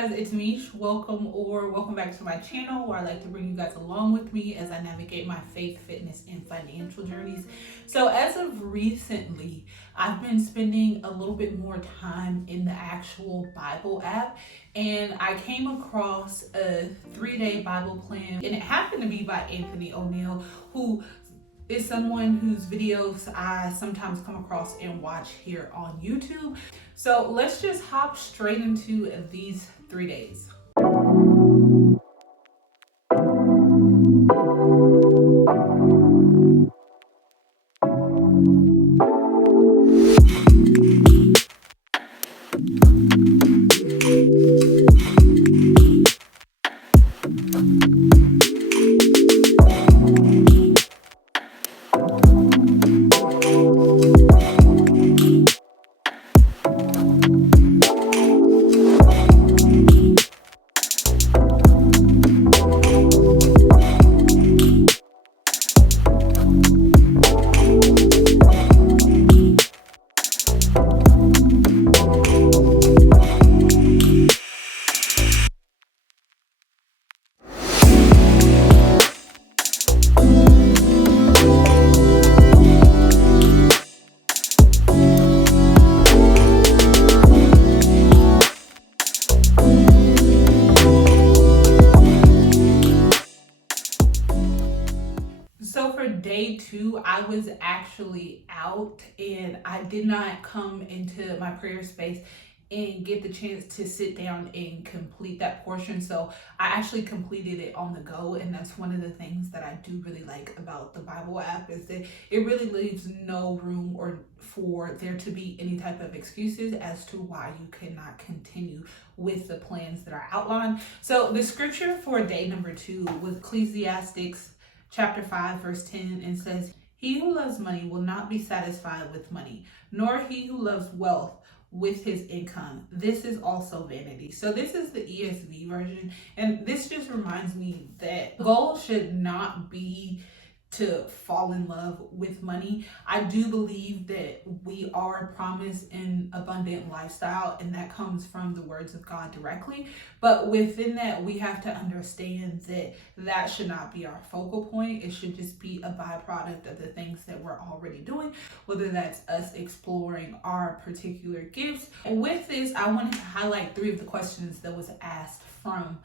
guys, it's Mish. Welcome back to my channel where I like to bring you guys along with me as I navigate my faith, fitness, and financial journeys. So as of recently, I've been spending a little bit more time in the actual Bible app, and I came across a 3-day Bible plan, and it happened to be by Anthony O'Neill, who is someone whose videos I sometimes come across and watch here on YouTube. So let's just hop straight into these 3 days. So for day 2, I was actually out and I did not come into my prayer space and get the chance to sit down and complete that portion. So I actually completed it on the go, and that's one of the things that I do really like about the Bible app, is that it really leaves no room or for there to be any type of excuses as to why you cannot continue with the plans that are outlined. So the scripture for day number 2 was Ecclesiastes chapter 5 verse 10, and says, "He who loves money will not be satisfied with money, nor he who loves wealth with his income. This is also vanity." So this is the ESV version, and this just reminds me that the goal should not be to fall in love with money. I do believe that we are promised an abundant lifestyle, and that comes from the words of God directly. But within that, we have to understand that that should not be our focal point. It should just be a byproduct of the things that we're already doing, whether that's us exploring our particular gifts. And with this, I wanted to highlight 3 of the questions that was asked from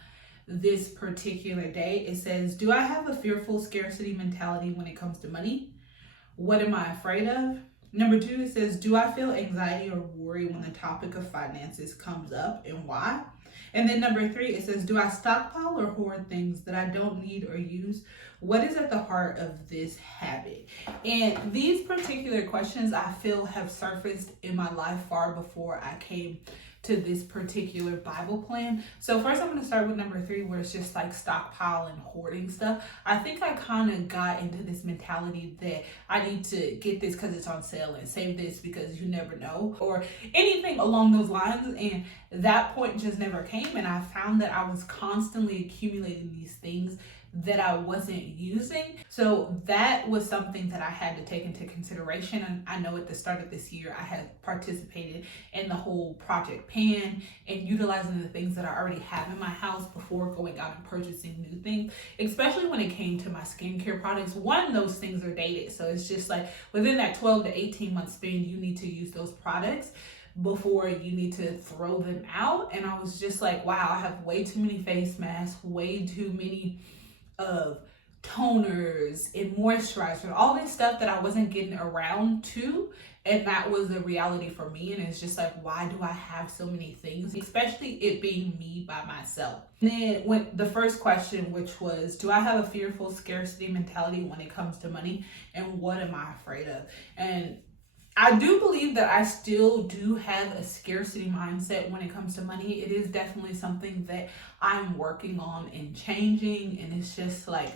this particular day. It says, do I have a fearful scarcity mentality when it comes to money? What am I afraid of? Number 2, it says, do I feel anxiety or worry when the topic of finances comes up, and why? And then number 3, it says, do I stockpile or hoard things that I don't need or use? What is at the heart of this habit? And these particular questions, I feel, have surfaced in my life far before I came to this particular Bible plan. So first I'm going to start with number 3, where it's just like stockpile and hoarding stuff. I think I kind of got into this mentality that I need to get this because it's on sale, and save this because you never know, or anything along those lines. And that point just never came, and I found that I was constantly accumulating these things that I wasn't using. So that was something that I had to take into consideration. And I know at the start of this year, I had participated in the whole Project Pan and utilizing the things that I already have in my house before going out and purchasing new things, especially when it came to my skincare products. One, those things are dated. So it's just like within that 12 to 18 month span, you need to use those products before you need to throw them out. And I was just like, wow, I have way too many face masks, way too many of toners and moisturizers, all this stuff that I wasn't getting around to. And that was the reality for me. And it's just like, why do I have so many things, especially it being me by myself? And then when the first question, which was, do I have a fearful scarcity mentality when it comes to money, and what am I afraid of? And I do believe that I still do have a scarcity mindset when it comes to money. It is definitely something that I'm working on and changing. And it's just like,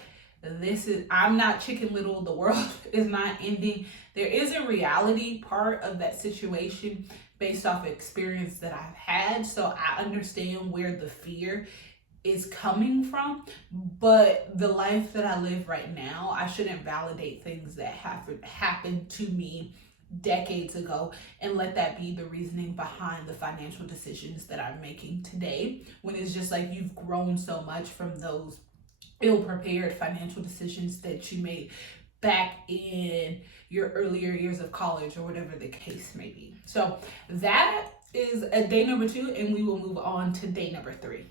I'm not Chicken Little. The world is not ending. There is a reality part of that situation based off experience that I've had. So I understand where the fear is coming from, but the life that I live right now, I shouldn't validate things that have happened to me decades ago, and let that be the reasoning behind the financial decisions that I'm making today, when it's just like you've grown so much from those ill-prepared financial decisions that you made back in your earlier years of college, or whatever the case may be. So that is a day number 2, and we will move on to day number 3.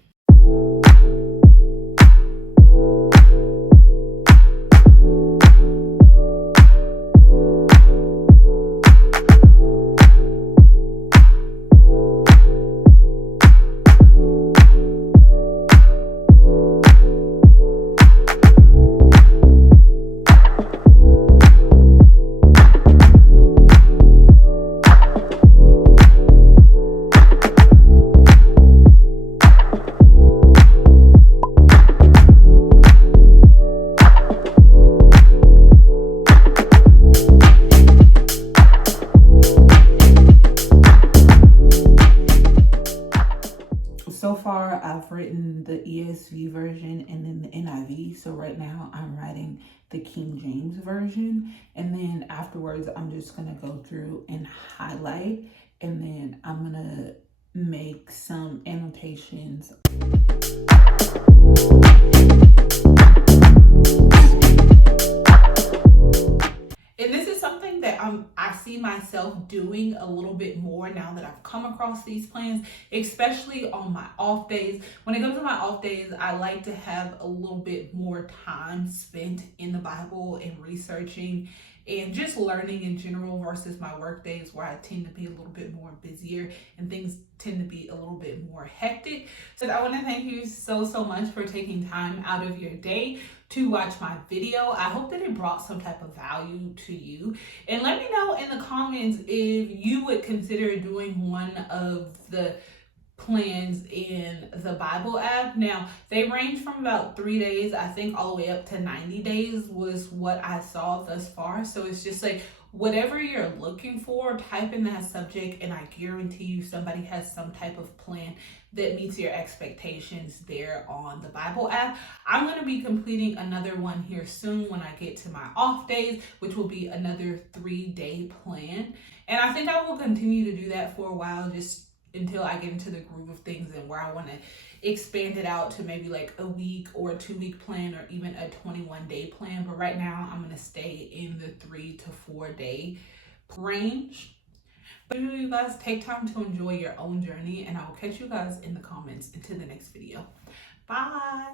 So far, I've written the ESV version and then the NIV. So right now I'm writing the King James version. And then afterwards, I'm just going to go through and highlight. And then I'm going to make some annotations. And this is something that I see myself doing a little bit more now that I've come across these plans, especially on my off days. When it comes to my off days, I like to have a little bit more time spent in the Bible and researching and just learning in general, versus my work days where I tend to be a little bit more busier and things tend to be a little bit more hectic. So I want to thank you so much for taking time out of your day to watch my video. I hope that it brought some type of value to you. And let me know in the comments if you would consider doing one of the plans in the Bible app. Now, they range from about 3 days, I think, all the way up to 90 days was what I saw thus far. So it's just like, whatever you're looking for, type in that subject, and I guarantee you somebody has some type of plan that meets your expectations there on the Bible app. I'm going to be completing another one here soon when I get to my off days, which will be another 3-day plan. And I think I will continue to do that for a while, just until I get into the groove of things and where I want to expand it out to maybe like a week or a 2-week plan, or even a 21-day plan. But right now I'm going to stay in the 3 to 4 day range. But you guys take time to enjoy your own journey, and I will catch you guys in the comments into the next video. Bye.